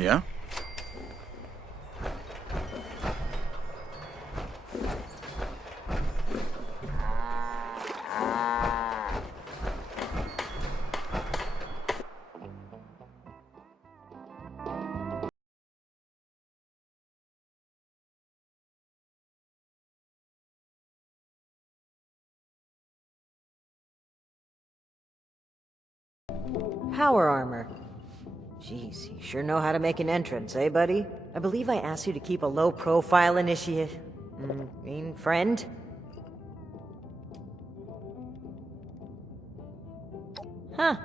Yeah? Power armor. Jeez, you sure know how to make an entrance, eh, buddy? I believe I asked you to keep a low profile friend? Huh.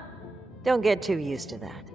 Don't get too used to that.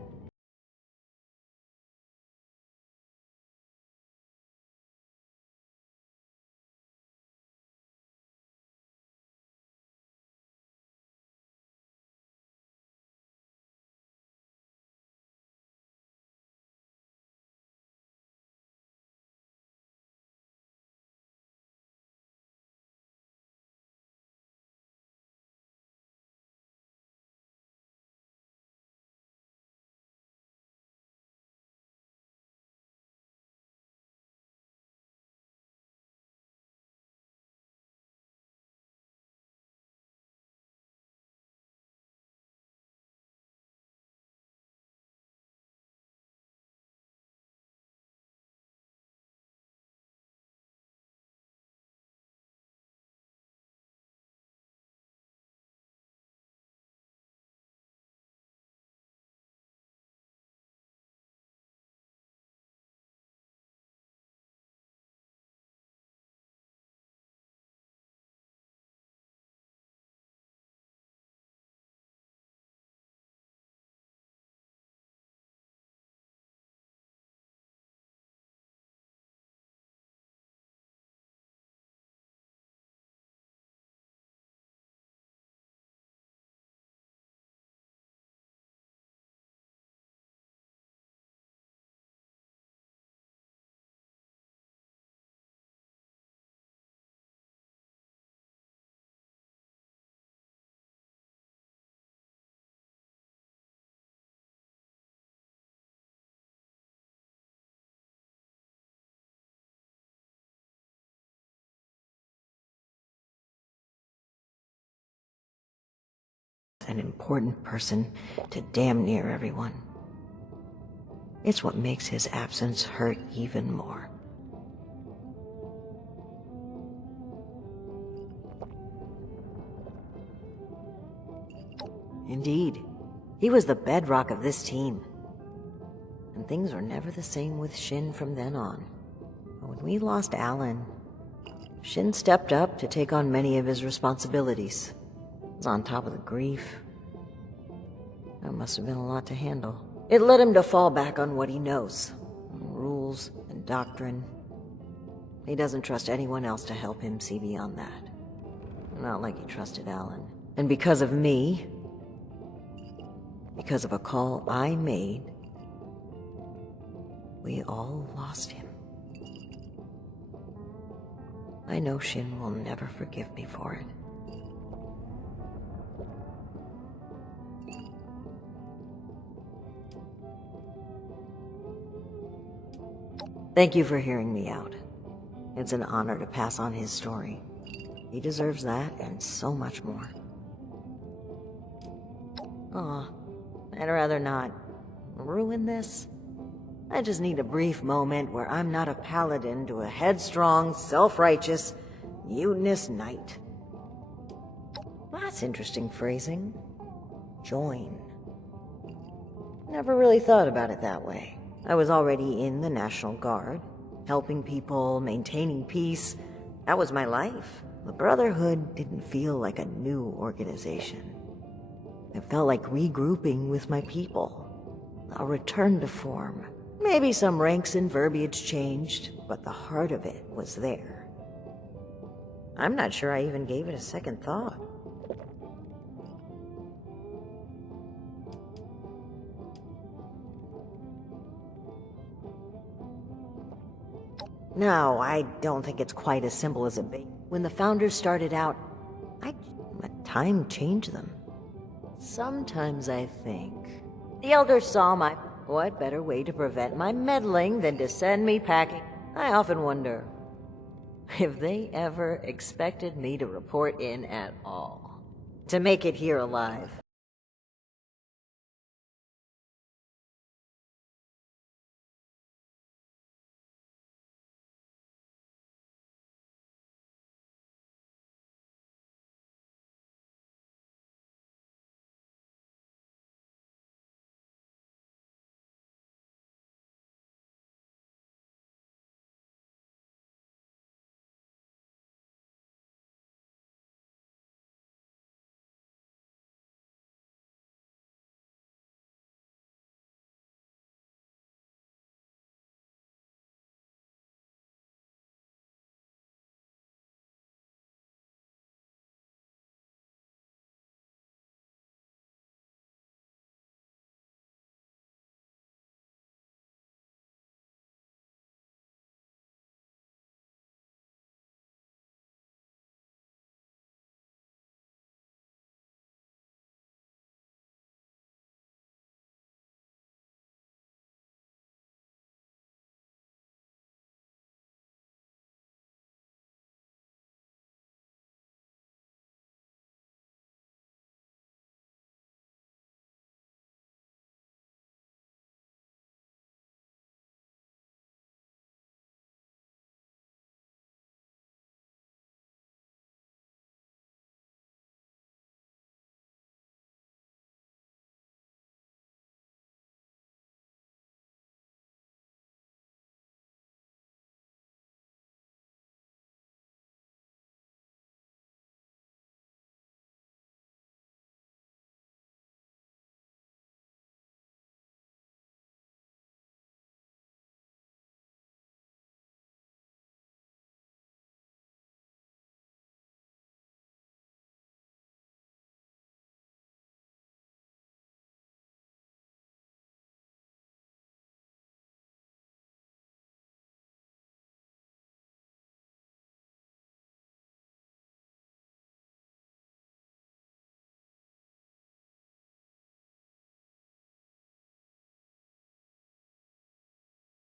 An important person to damn near everyone. It's what makes his absence hurt even more. Indeed, he was the bedrock of this team. And things were never the same with Shin from then on. When we lost Alan, Shin stepped up to take on many of his responsibilities. On top of the grief. That must have been a lot to handle. It led him to fall back on what he knows. Rules and doctrine. He doesn't trust anyone else to help him see beyond that. Not like he trusted Alan. And because of me, because of a call I made, we all lost him. I know Shin will never forgive me for it. Thank you for hearing me out. It's an honor to pass on his story. He deserves that and so much more. Aw, I'd rather not ruin this. I just need a brief moment where I'm not a paladin to a headstrong, self-righteous, mutinous knight. That's interesting phrasing. Join. Never really thought about it that way. I was already in the National Guard, helping people, maintaining peace. That was my life. The Brotherhood didn't feel like a new organization. It felt like regrouping with my people. A return to form. Maybe some ranks and verbiage changed, but the heart of it was there. I'm not sure I even gave it a second thought. No, I don't think it's quite as simple as it may. When the founders started out, time changed them. Sometimes I think the elders saw my what better way to prevent my meddling than to send me packing? I often wonder if they ever expected me to report in at all, to make it here alive.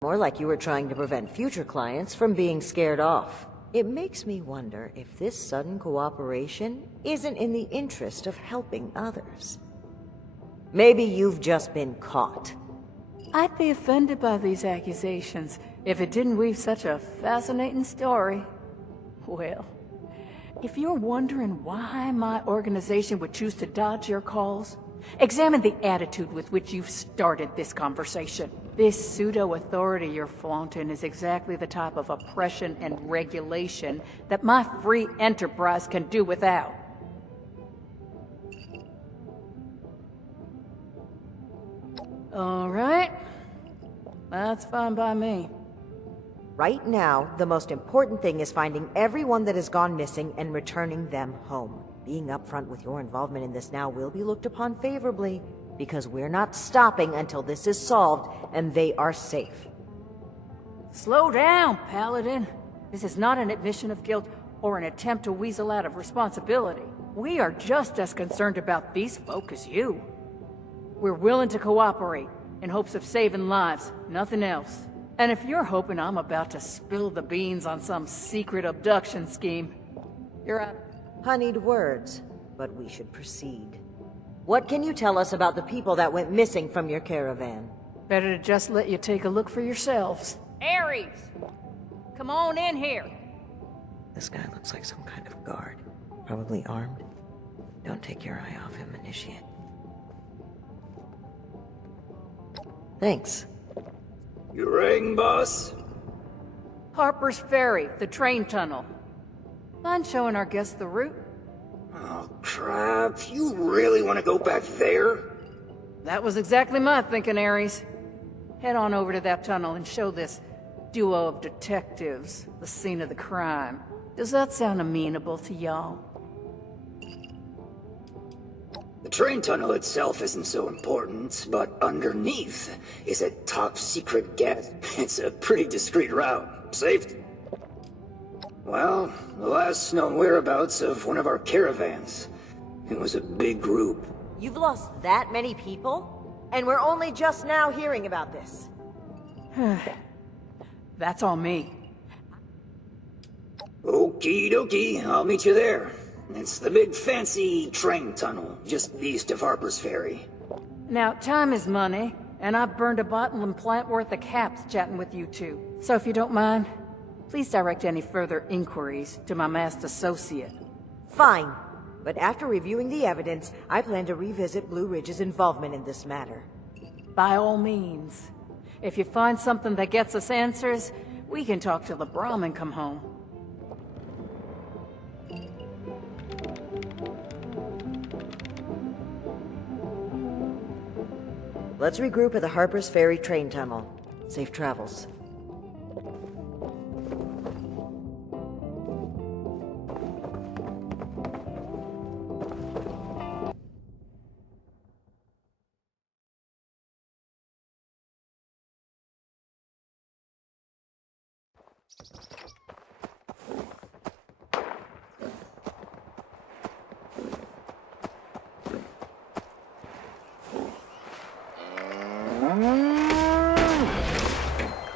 More like you were trying to prevent future clients from being scared off. It makes me wonder if this sudden cooperation isn't in the interest of helping others. Maybe you've just been caught. I'd be offended by these accusations if it didn't weave such a fascinating story. Well, if you're wondering why my organization would choose to dodge your calls, examine the attitude with which you've started this conversation. This pseudo-authority you're flaunting is exactly the type of oppression and regulation that my free enterprise can do without. All right. That's fine by me. Right now, the most important thing is finding everyone that has gone missing and returning them home. Being upfront with your involvement in this now will be looked upon favorably, because we're not stopping until this is solved and they are safe. Slow down, Paladin. This is not an admission of guilt or an attempt to weasel out of responsibility. We are just as concerned about these folk as you. We're willing to cooperate in hopes of saving lives, nothing else. And if you're hoping I'm about to spill the beans on some secret abduction scheme, you're out. Honeyed words, but we should proceed. What can you tell us about the people that went missing from your caravan? Better to just let you take a look for yourselves. Ares! Come on in here! This guy looks like some kind of guard. Probably armed. Don't take your eye off him, Initiate. Thanks. You rang, boss? Harper's Ferry, the train tunnel. Mind showing our guests the route? Oh, crap. You really want to go back there? That was exactly my thinking, Ares. Head on over to that tunnel and show this duo of detectives the scene of the crime. Does that sound amenable to y'all? The train tunnel itself isn't so important, but underneath is a top-secret gas. It's a pretty discreet route. Safe? Well, the last known whereabouts of one of our caravans. It was a big group. You've lost that many people? And we're only just now hearing about this. That's on me. Okie dokie, I'll meet you there. It's the big fancy train tunnel, just east of Harper's Ferry. Now, time is money, and I've burned a bottle and plant worth of caps chatting with you two. So if you don't mind, please direct any further inquiries to my masked associate. Fine. But after reviewing the evidence, I plan to revisit Blue Ridge's involvement in this matter. By all means. If you find something that gets us answers, we can talk till the Brahmin come home. Let's regroup at the Harper's Ferry train tunnel. Safe travels.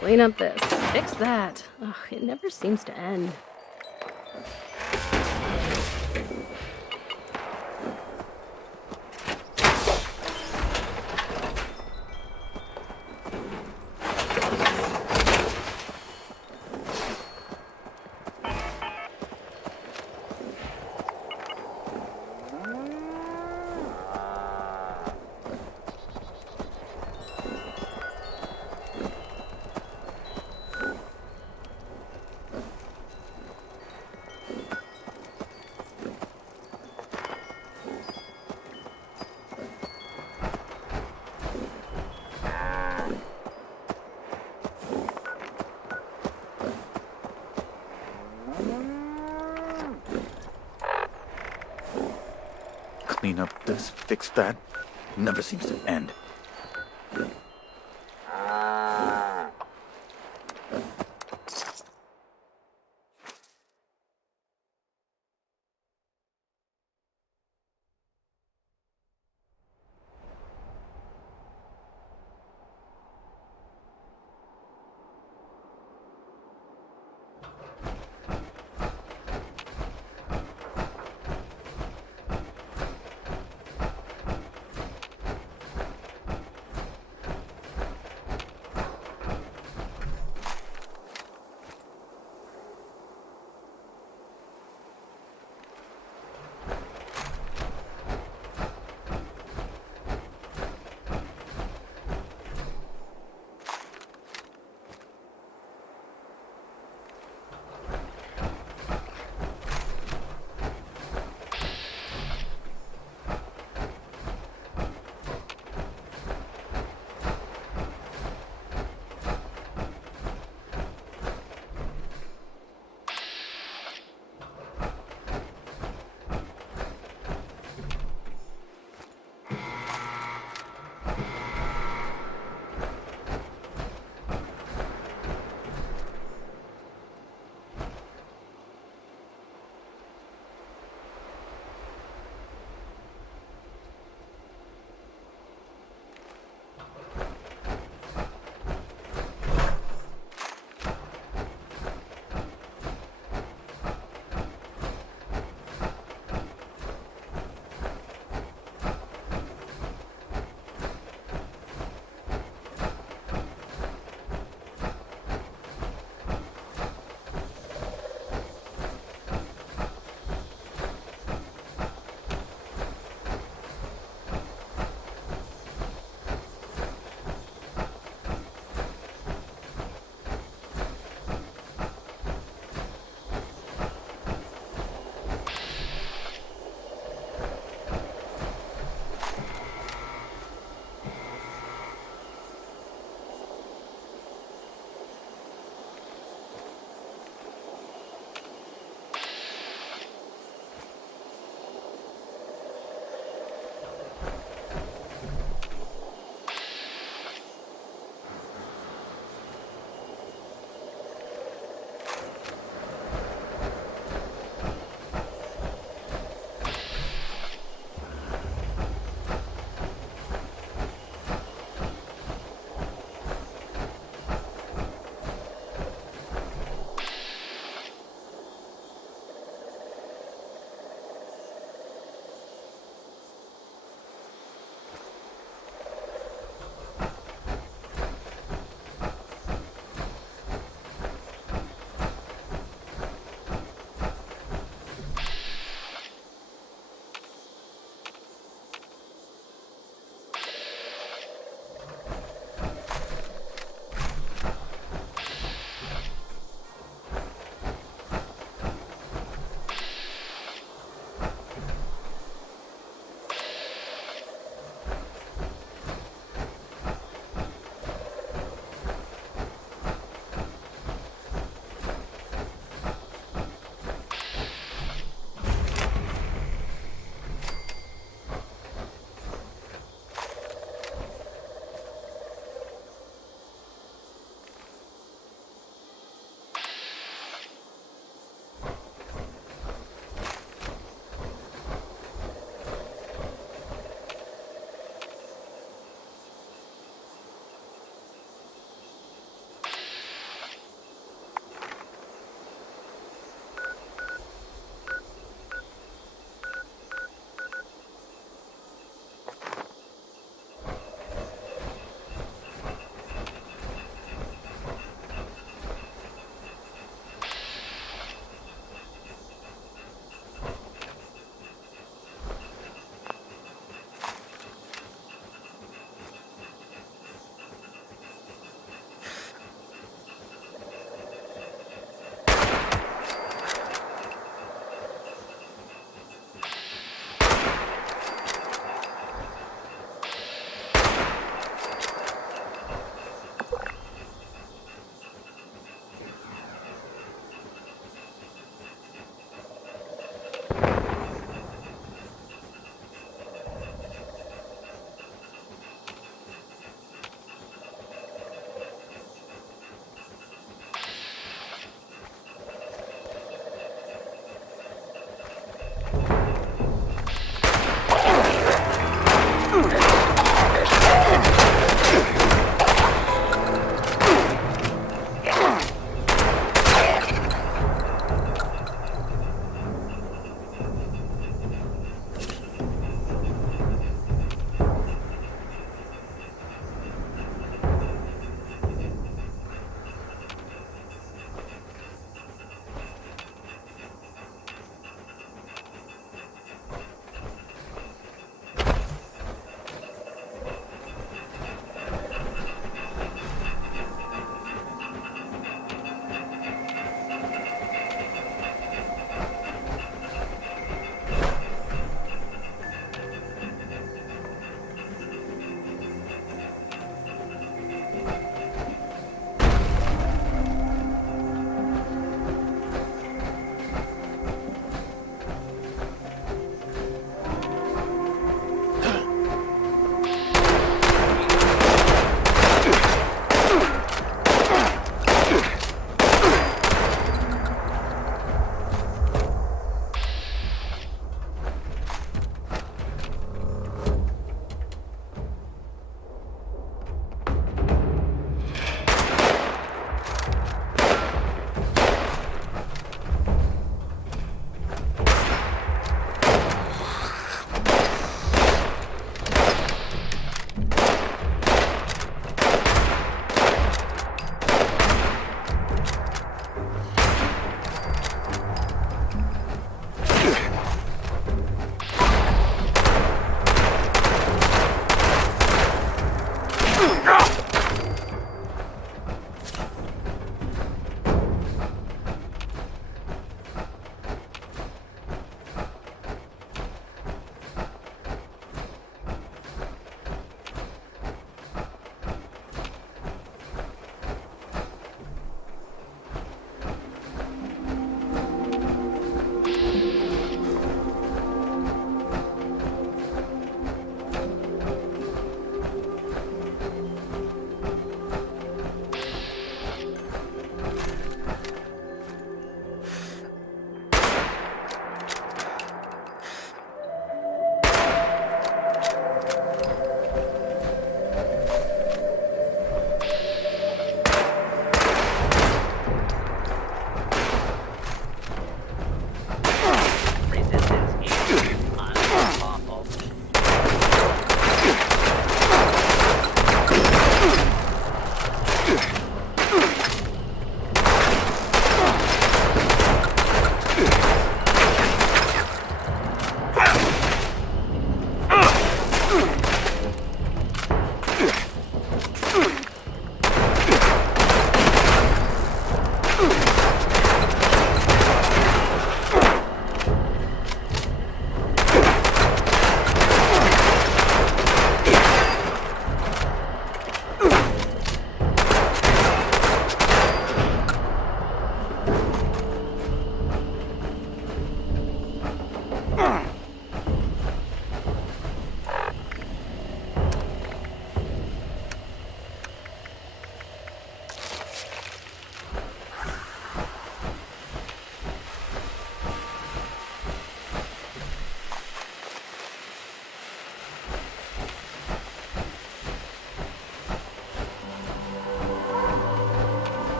Clean up this. Fix that. Ugh, it never seems to end. Clean up this, fix that. Never seems to end.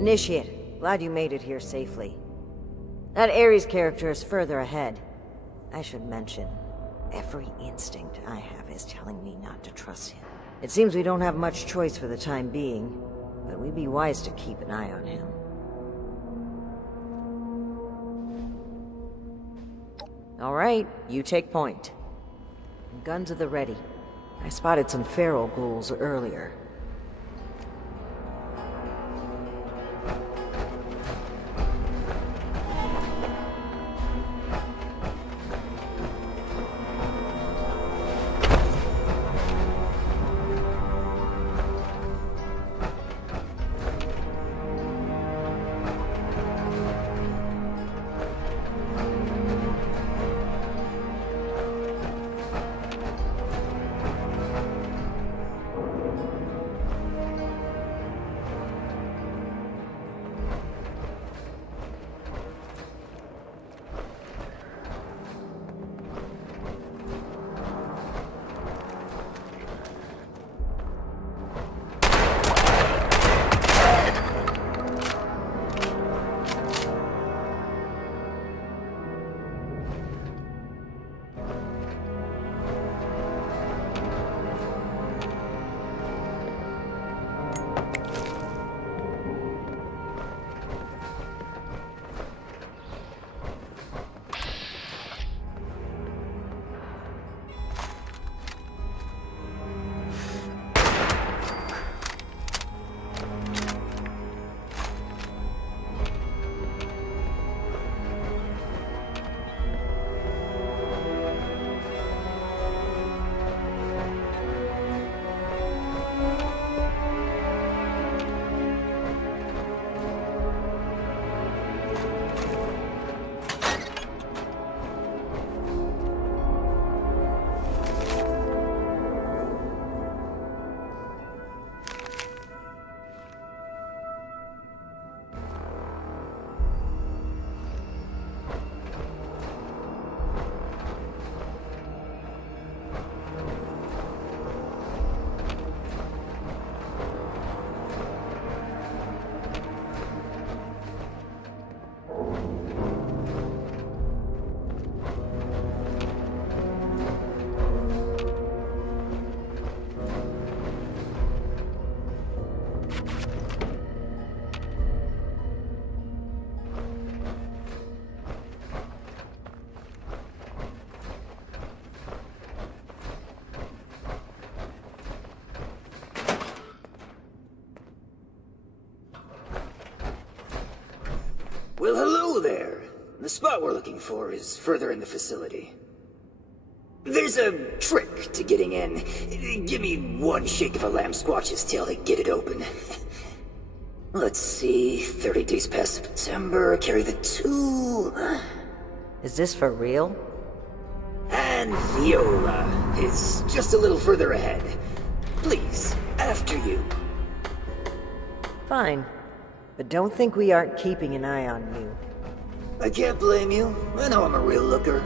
Initiate, glad you made it here safely. That Ares character is further ahead. I should mention, every instinct I have is telling me not to trust him. It seems we don't have much choice for the time being, but we'd be wise to keep an eye on him. All right, you take point. Guns at the ready. I spotted some feral ghouls earlier. Hello there. The spot we're looking for is further in the facility. There's a trick to getting in. Give me one shake of a lamb squatch's tail to get it open. Let's see, 30 days past September, carry the 2. Is this for real? And Viola is just a little further ahead. Please, after you. Fine. But don't think we aren't keeping an eye on you. I can't blame you. I know I'm a real looker.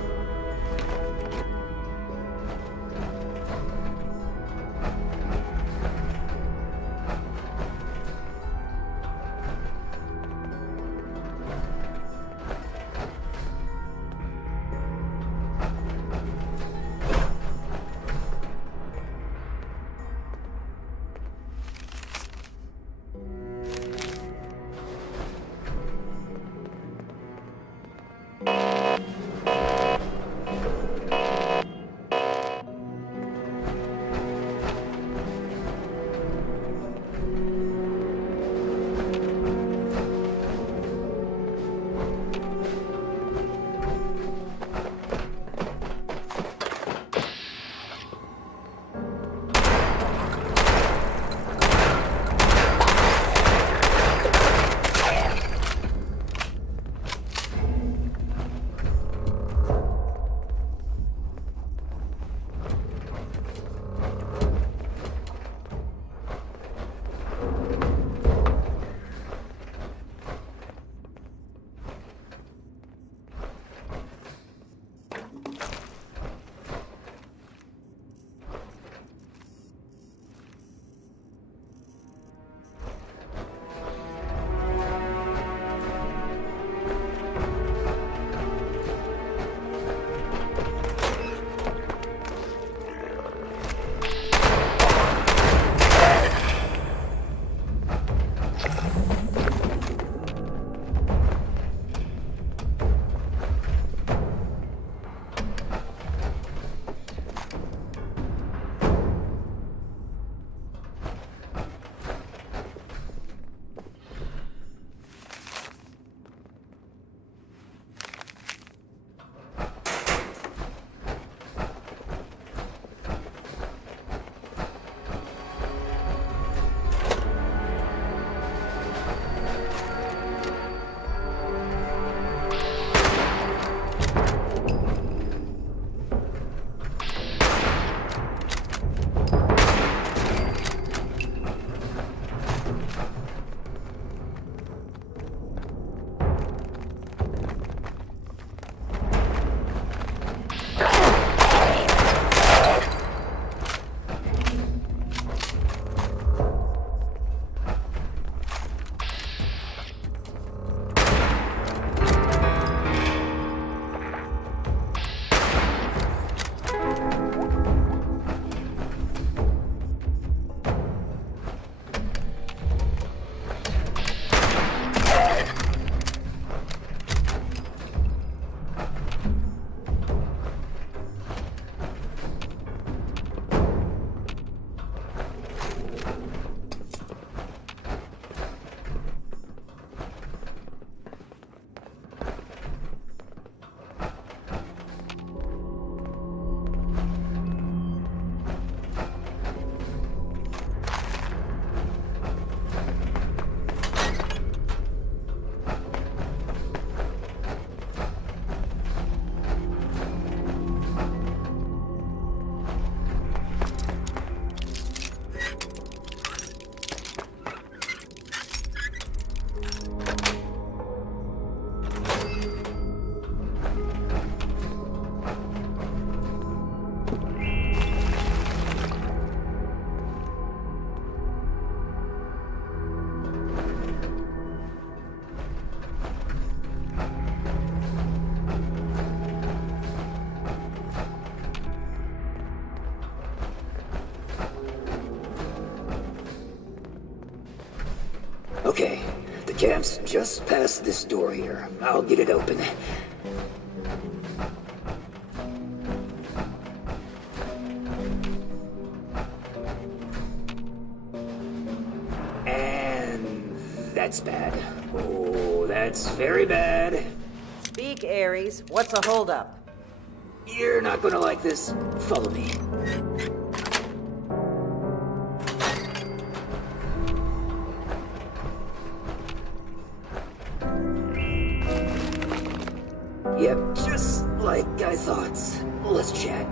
Okay, the camp's just past this door here. I'll get it open. And that's That's bad. Oh, that's very bad. Speak, Ares. What's a holdup? You're not gonna like this. Follow me. Yep, just like I thought. Let's chat.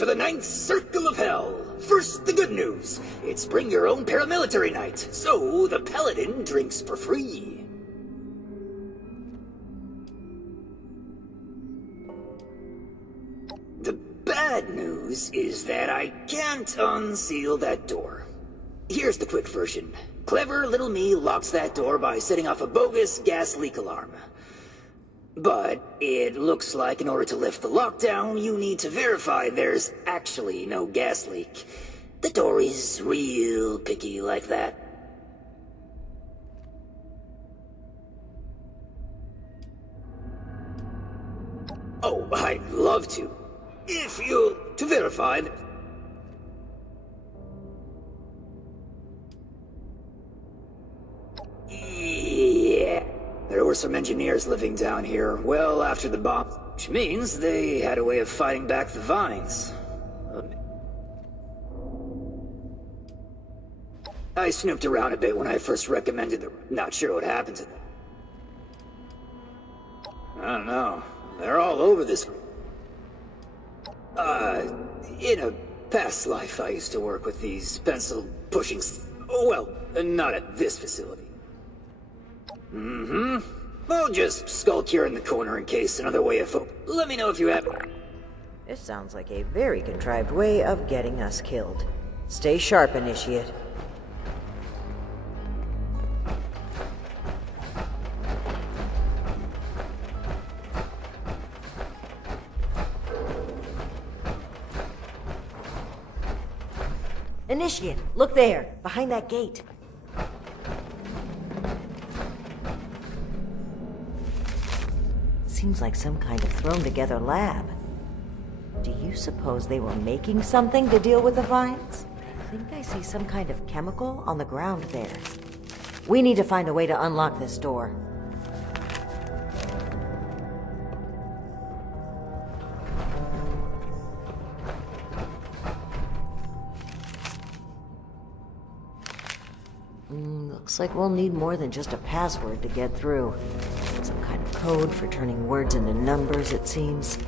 to the 9th Circle of Hell. First, the good news. It's bring your own paramilitary night, so the paladin drinks for free. The bad news is that I can't unseal that door. Here's the quick version. Clever little me locks that door by setting off a bogus gas leak alarm. But it looks like in order to lift the lockdown, you need to verify there's actually no gas leak. The door is real picky like that. Oh, I'd love to. If you... to verify... Yeah. There were some engineers living down here well after the bomb, which means they had a way of fighting back the vines. I snooped around a bit when I first recommended them. Not sure what happened to them. I don't know. They're all over this. In a past life, I used to work with these pencil-pushing... Well, not at this facility. I'll just skulk here in the corner in case another way of... Let me know if you have... This sounds like a very contrived way of getting us killed. Stay sharp, Initiate. Initiate, look there, behind that gate. Seems like some kind of thrown-together lab. Do you suppose they were making something to deal with the vines? I think I see some kind of chemical on the ground there. We need to find a way to unlock this door. Looks like we'll need more than just a password to get through. Some kind of code for turning words into numbers, it seems.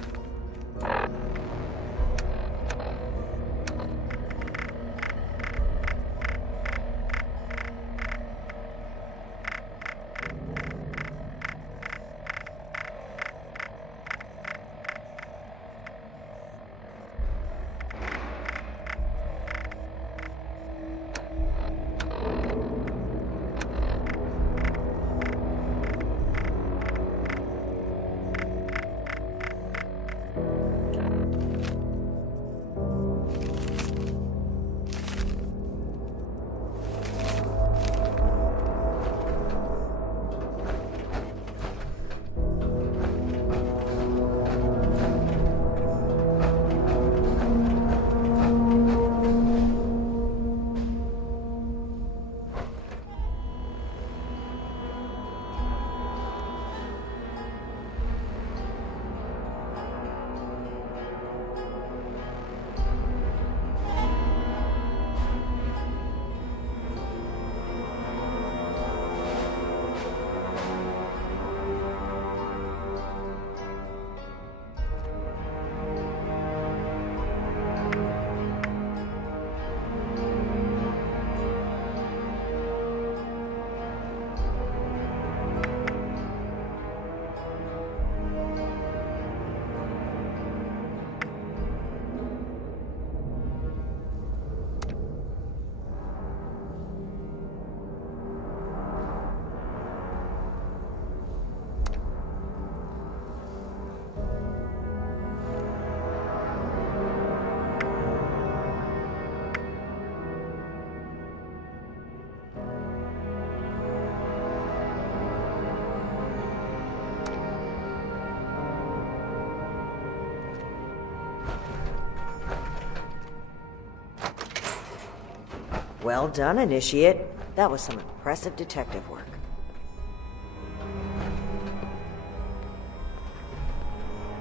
Well done, Initiate. That was some impressive detective work.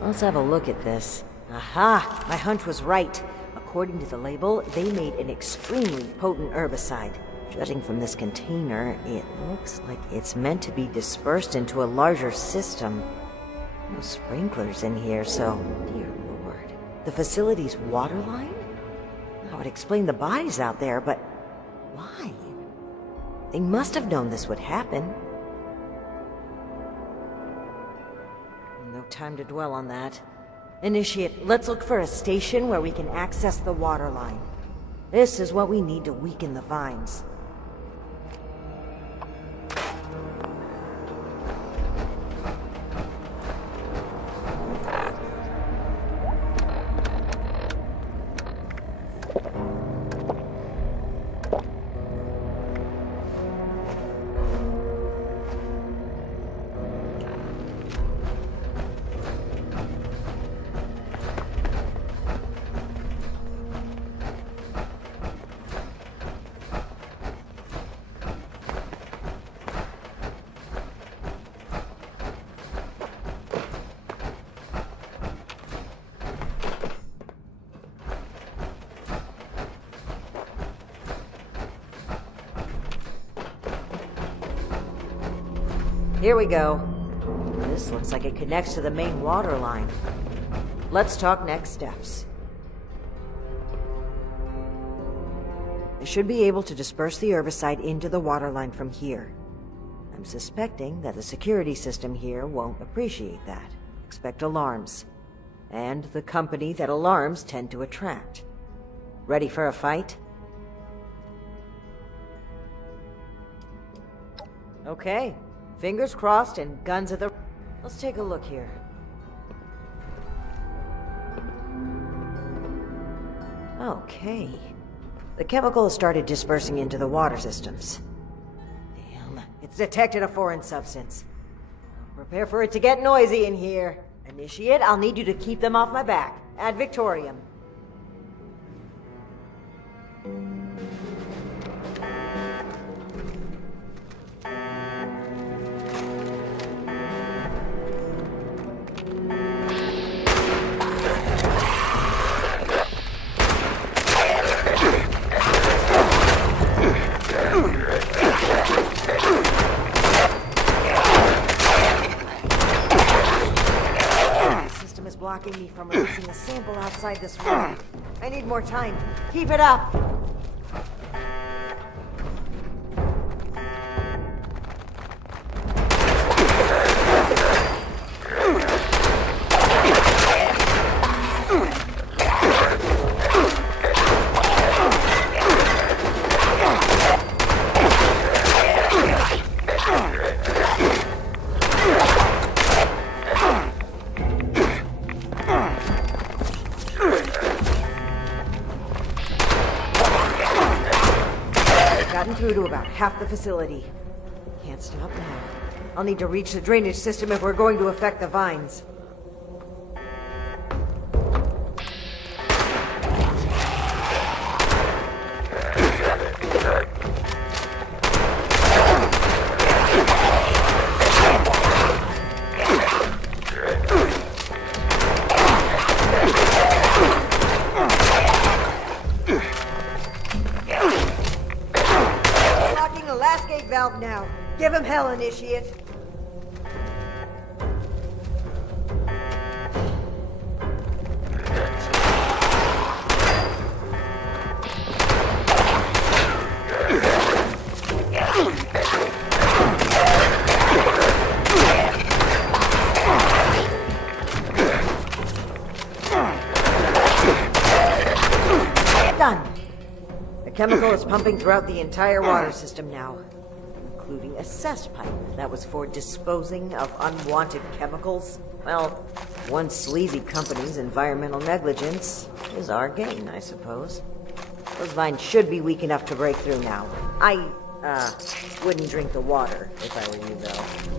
Let's have a look at this. Aha! My hunch was right. According to the label, they made an extremely potent herbicide. Judging from this container, it looks like it's meant to be dispersed into a larger system. No sprinklers in here, so... Dear Lord. The facility's water line? That would explain the bodies out there, but why? They must have known this would happen. No time to dwell on that. Initiate, let's look for a station where we can access the water line. This is what we need to weaken the vines. Here we go. This looks like it connects to the main water line. Let's talk next steps. I should be able to disperse the herbicide into the water line from here. I'm suspecting that the security system here won't appreciate that. Expect alarms. And the company that alarms tend to attract. Ready for a fight? Okay. Fingers crossed and guns at the... Let's take a look here. Okay. The chemical has started dispersing into the water systems. Damn, it's detected a foreign substance. Prepare for it to get noisy in here. Initiate, I'll need you to keep them off my back. Ad Victoriam. Blocking me from releasing a sample outside this room. I need more time. Keep it up! Gotten through to about half the facility. Can't stop now. I'll need to reach the drainage system if we're going to affect the vines. Valve now. Give him hell, Initiate. Done. The chemical is pumping throughout the entire water system now. Including a cess pipe that was for disposing of unwanted chemicals. Well, one sleazy company's environmental negligence is our gain, I suppose. Those vines should be weak enough to break through now. I, wouldn't drink the water if I were you, though.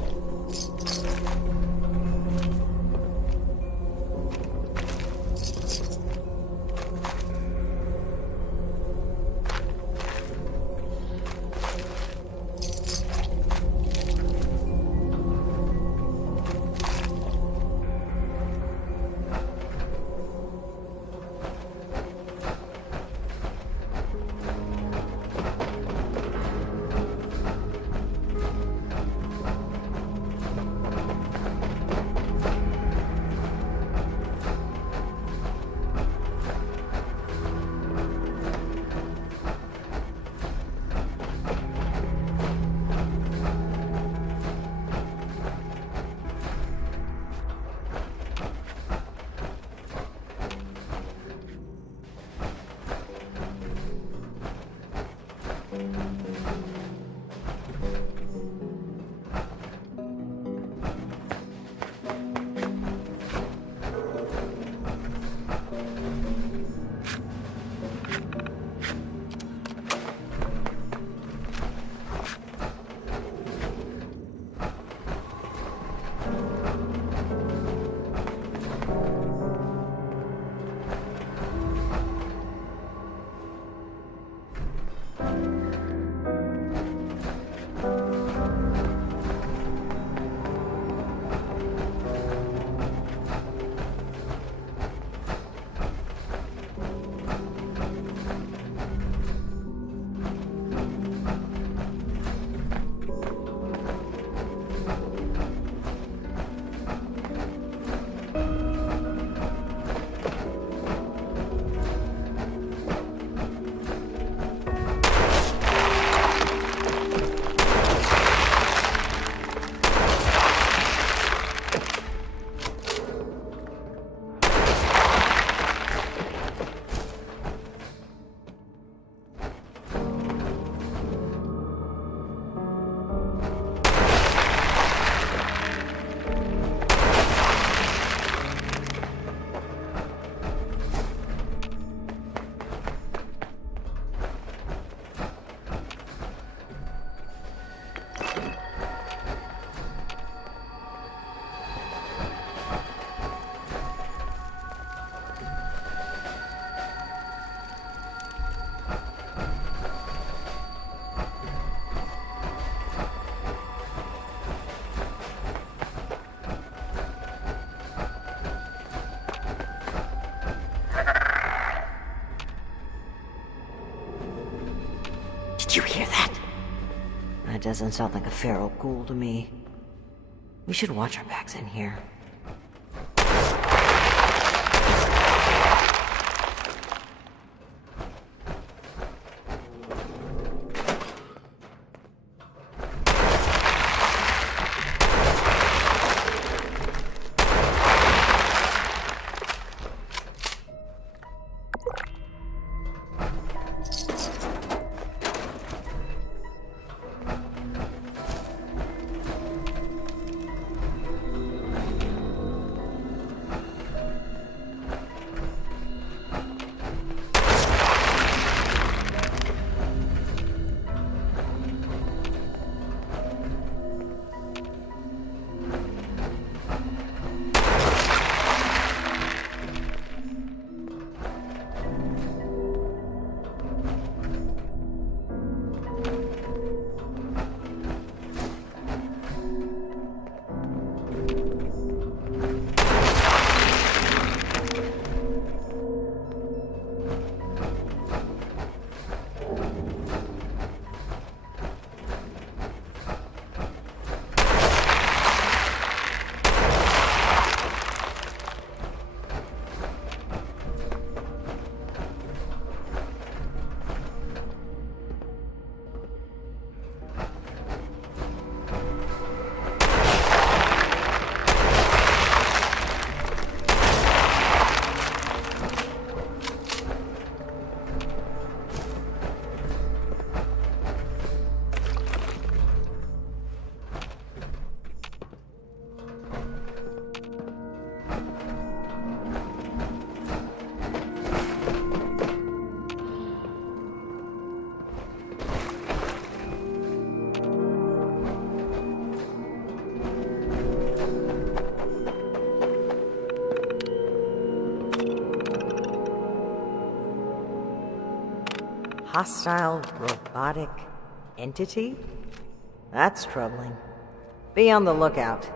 Did you hear that? That doesn't sound like a feral ghoul to me. We should watch our backs in here. Hostile robotic entity? That's troubling. Be on the lookout.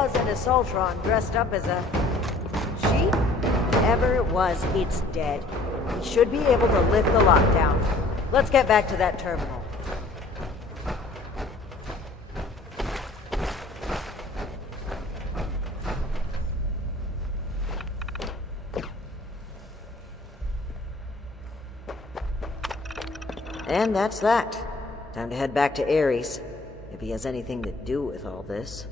was an Assaultron dressed up as a sheep. Whatever it was, it's dead. We should be able to lift the lockdown. Let's get back to that terminal. And that's that. Time to head back to Ares, if he has anything to do with all this.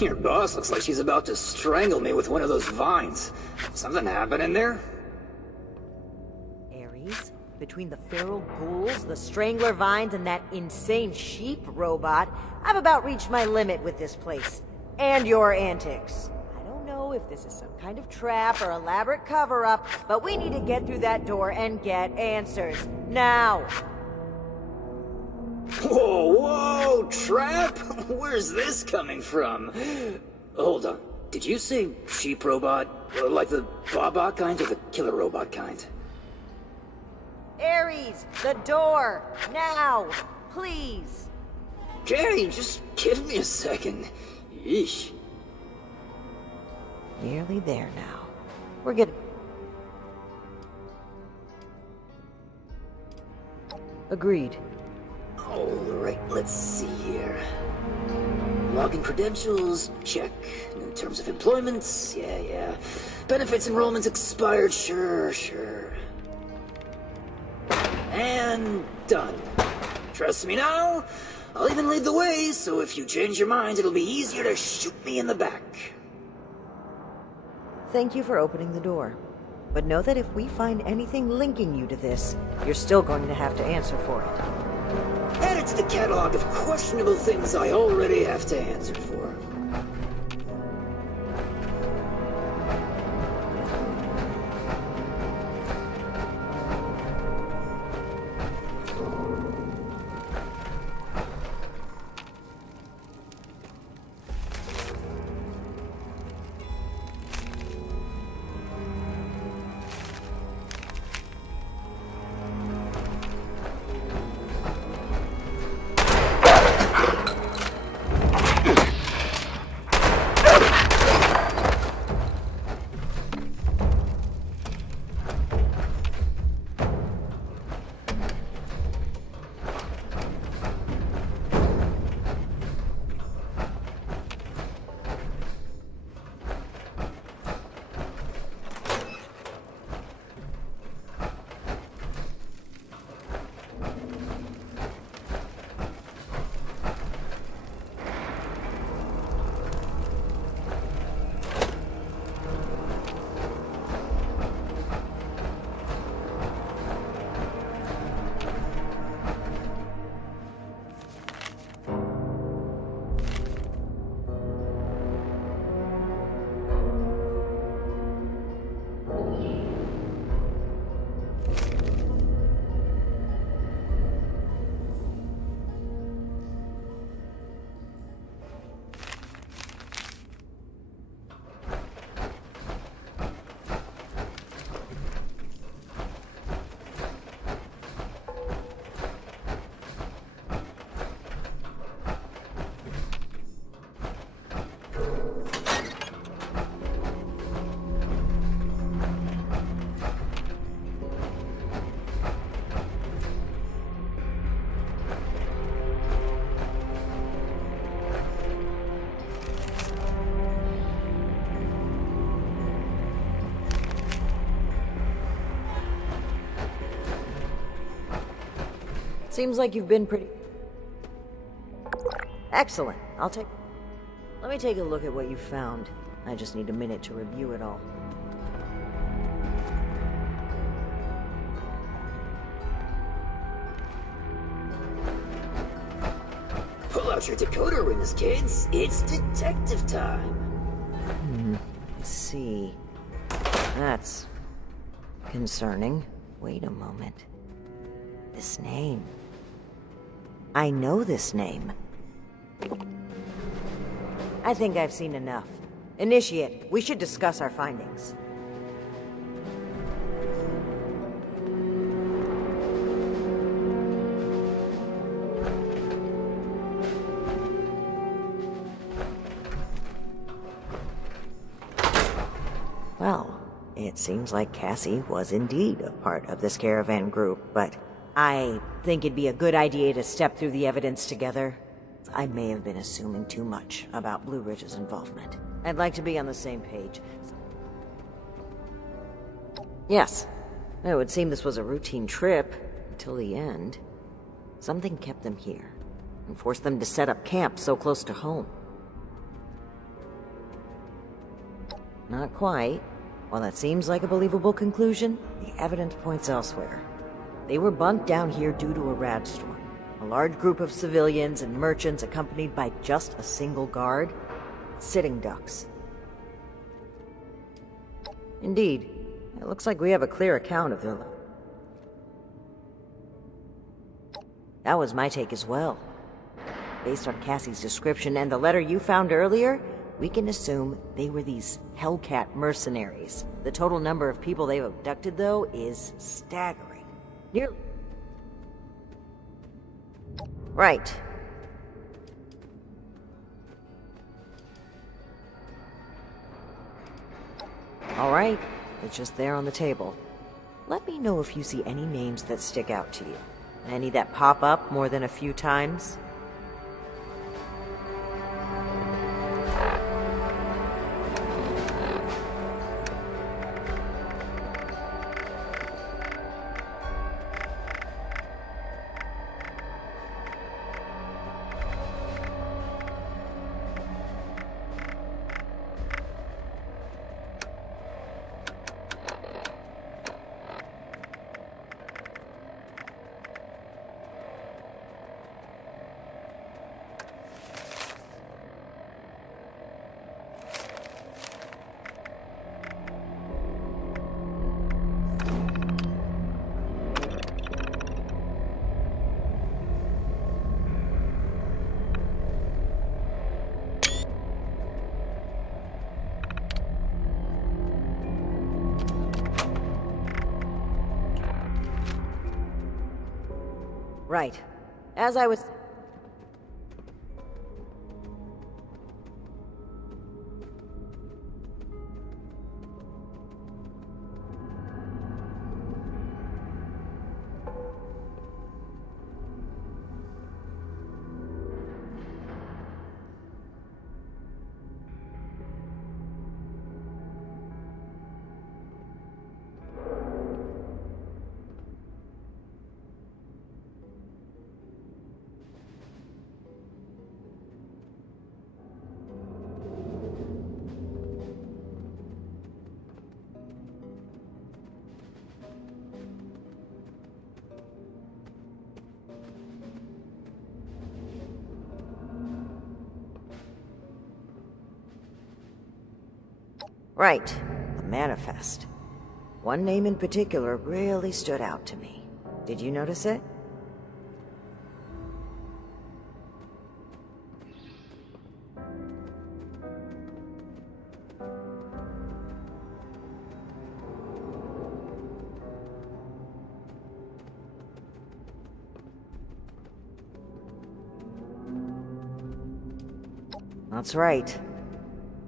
Your boss looks like she's about to strangle me with one of those vines. Something happening there? Ares? Between the feral ghouls, the strangler vines, and that insane sheep robot, I've about reached my limit with this place. And your antics. I don't know if this is some kind of trap or elaborate cover-up, but we need to get through that door and get answers. Now! Whoa, whoa, trap? Where's this coming from? Hold on. Did you say sheep robot? Like the Baba kind or the killer robot kind? Ares, the door! Now! Please! Jerry, just give me a second. Yeesh. Nearly there now. We're getting... Agreed. Alright, let's see here. Login credentials, check. In terms of employments, yeah. Benefits enrollments expired, sure. And done. Trust me now? I'll even lead the way, so if you change your mind, it'll be easier to shoot me in the back. Thank you for opening the door. But know that if we find anything linking you to this, you're still going to have to answer for it. Add it to the catalog of questionable things I already have to answer for. Seems like you've been pretty... Excellent. Let me take a look at what you found. I just need a minute to review it all. Pull out your decoder rings, kids. It's detective time. Let's see. That's concerning. Wait a moment. This name. I know this name. I think I've seen enough. Initiate, we should discuss our findings. Well, it seems like Cassie was indeed a part of this caravan group, but I think it'd be a good idea to step through the evidence together. I may have been assuming too much about Blue Ridge's involvement. I'd like to be on the same page. Yes, it would seem this was a routine trip until the end. Something kept them here and forced them to set up camp so close to home. Not quite. While that seems like a believable conclusion, the evidence points elsewhere. They were bunked down here due to a rad storm. A large group of civilians and merchants accompanied by just a single guard. Sitting ducks. Indeed. It looks like we have a clear account of their life. That was my take as well. Based on Cassie's description and the letter you found earlier, we can assume they were these Hellcat mercenaries. The total number of people they've abducted, though, is staggering. Nearly... Right. All right. It's just there on the table. Let me know if you see any names that stick out to you. Any that pop up more than a few times. Right. As I was... Right. The manifest. One name in particular really stood out to me. Did you notice it? That's right.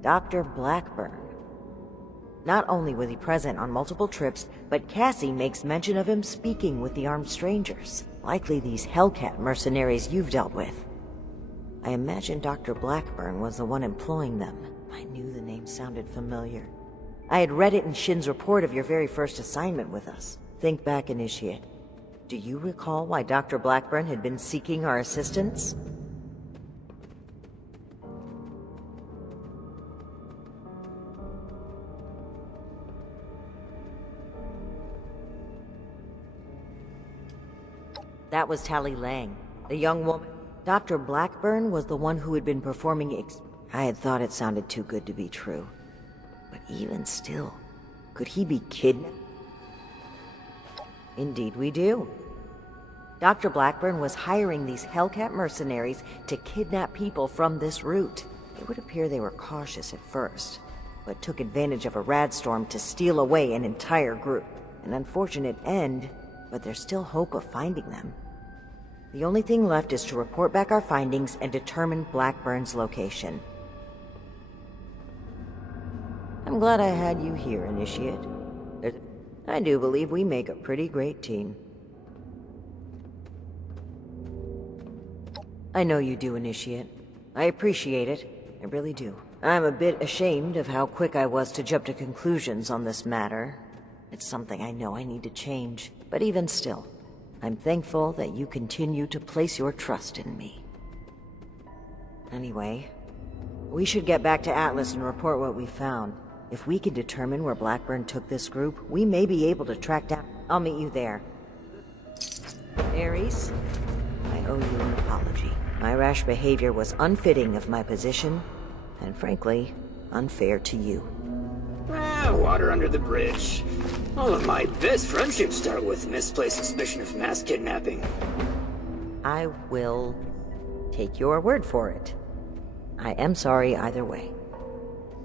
Dr. Blackburn. Not only was he present on multiple trips, but Cassie makes mention of him speaking with the armed strangers. Likely these Hellcat mercenaries you've dealt with. I imagine Dr. Blackburn was the one employing them. I knew the name sounded familiar. I had read it in Shin's report of your very first assignment with us. Think back, Initiate. Do you recall why Dr. Blackburn had been seeking our assistance? That was Tally Lang, the young woman. Dr. Blackburn was the one who had been performing I had thought it sounded too good to be true. But even still, could he be kidnapped? Indeed we do. Dr. Blackburn was hiring these Hellcat mercenaries to kidnap people from this route. It would appear they were cautious at first, but took advantage of a radstorm to steal away an entire group. An unfortunate end, but there's still hope of finding them. The only thing left is to report back our findings and determine Blackburn's location. I'm glad I had you here, Initiate. I do believe we make a pretty great team. I know you do, Initiate. I appreciate it. I really do. I'm a bit ashamed of how quick I was to jump to conclusions on this matter. It's something I know I need to change. But even still, I'm thankful that you continue to place your trust in me. Anyway, we should get back to Atlas and report what we found. If we can determine where Blackburn took this group, we may be able to track down... I'll meet you there. Ares, I owe you an apology. My rash behavior was unfitting of my position, and frankly, unfair to you. Water under the bridge. All of my best friendships start with misplaced suspicion of mass kidnapping. I will take your word for it. I am sorry either way.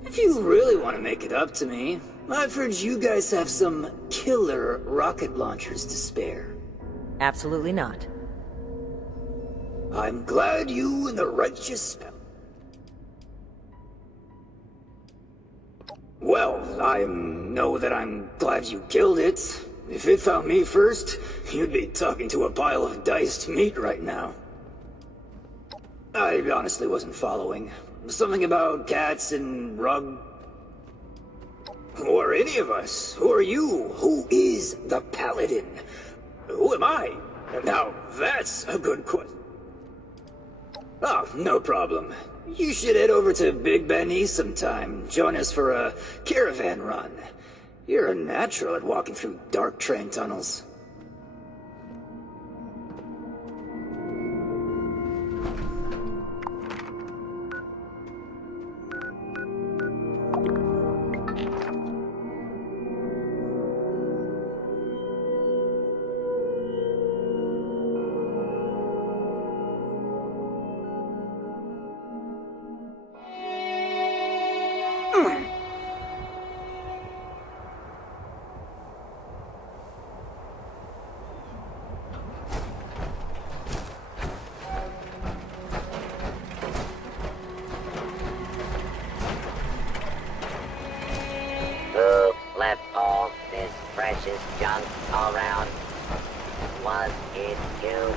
If you really want to make it up to me, I've heard you guys have some killer rocket launchers to spare. Absolutely not. I'm glad you and the righteous spell. Well, I know that I'm glad you killed it. If it found me first, you'd be talking to a pile of diced meat right now. I honestly wasn't following. Something about cats and rug... Who are any of us? Who are you? Who is the Paladin? Who am I? Now, that's a good question. Oh, no problem. You should head over to Big Ben East sometime. Join us for a caravan run. You're a natural at walking through dark train tunnels. Left all this precious junk all around. Was it you?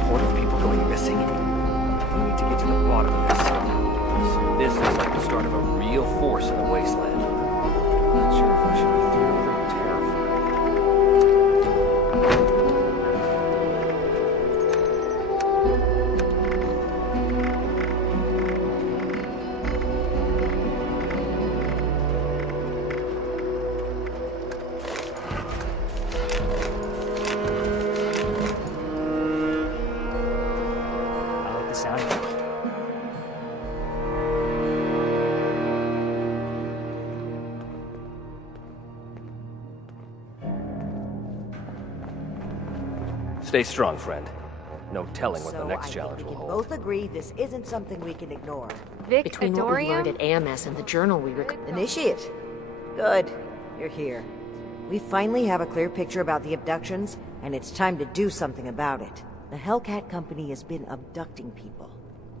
report of people going missing. We need to get to the bottom of this. So this is like the start of a real force in the wasteland. Not sure if I should be thrilled or terrified. I like the sound of it. Stay strong, friend. No telling what the So next I challenge think we will can hold. both agree this isn't something we can ignore. Vic, Between what we learned at AMS and the journal we Initiate. Good. You're here. We finally have a clear picture about the abductions, and it's time to do something about it. The Hellcat Company has been abducting people.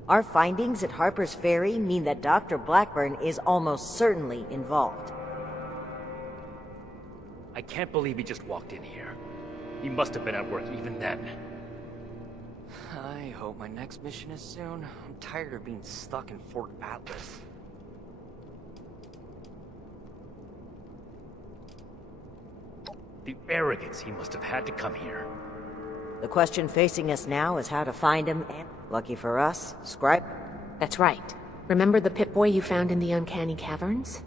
Our findings at Harper's Ferry mean that Dr. Blackburn is almost certainly involved. I can't believe he just walked in here. He must have been at work even then. I hope my next mission is soon. I'm tired of being stuck in Fort Atlas. The arrogance he must have had to come here. The question facing us now is how to find him, and lucky for us, Scribe. That's right. Remember the Pip-Boy you found in the Uncanny Caverns?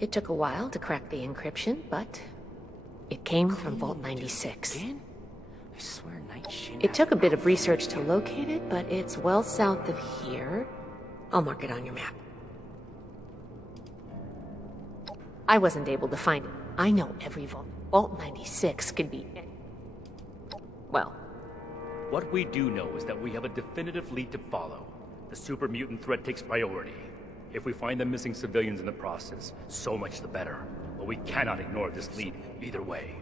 It took a while to crack the encryption, but it came from Vault 96. Again? I swear Night Shin... It took a bit of research to locate it, but it's well south of here. I'll mark it on your map. I wasn't able to find it. I know every vault. Vault 96 could be... well, What we do know is that we have a definitive lead to follow. The super mutant threat takes priority. If we find the missing civilians in the process, so much the better. But we cannot ignore this lead either way.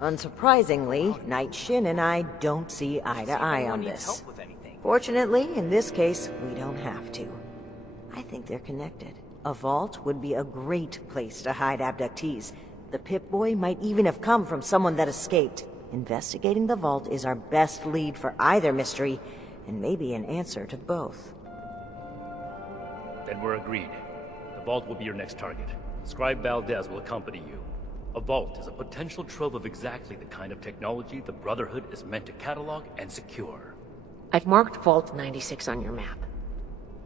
Unsurprisingly, Night Shin and I don't see eye to eye on this. Fortunately, in this case, we don't have to. I think they're connected. A vault would be a great place to hide abductees. The Pip-Boy might even have come from someone that escaped. Investigating the vault is our best lead for either mystery, and maybe an answer to both. Then we're agreed. The vault will be your next target. Scribe Valdez will accompany you. A vault is a potential trove of exactly the kind of technology the Brotherhood is meant to catalog and secure. I've marked Vault 96 on your map.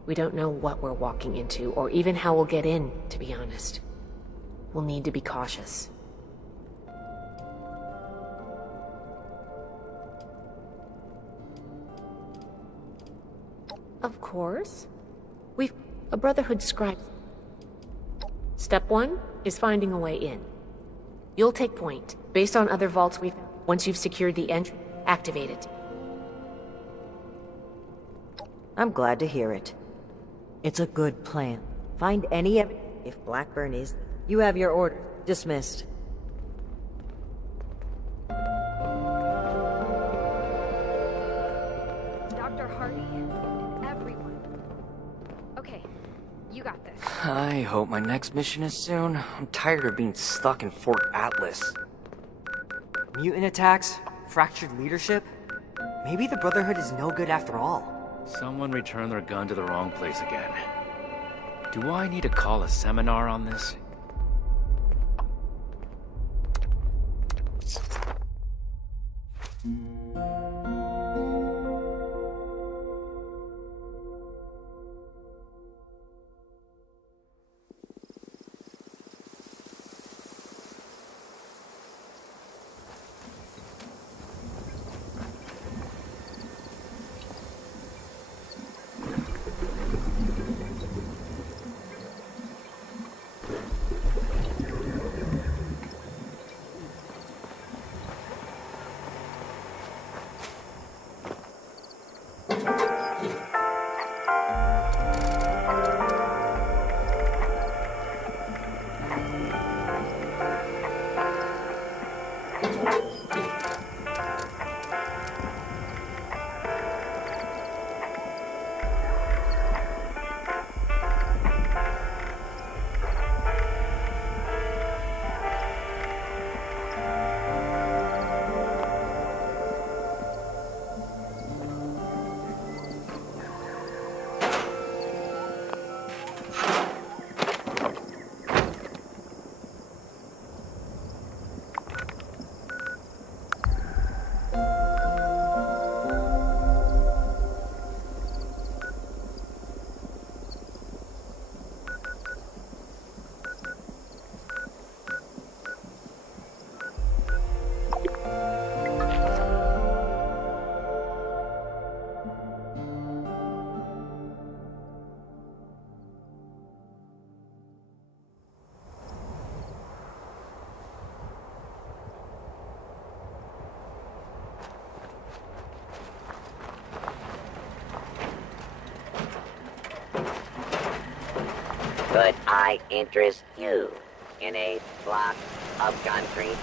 We don't know what we're walking into, or even how we'll get in, to be honest. We'll need to be cautious. Of course. We've a Brotherhood scribe. Step 1 is finding a way in. You'll take point. Based on other vaults we've... once you've secured the entry, activate it. I'm glad to hear it. It's a good plan. Find any evidence. If Blackburn is... You have your order. Dismissed. Dr. Hardy, everyone. Okay, you got this. I hope my next mission is soon. I'm tired of being stuck in Fort Atlas. Mutant attacks? Fractured leadership? Maybe the Brotherhood is no good after all. Someone returned their gun to the wrong place again. Do I need to call a seminar on this? Could I interest you in a block of country?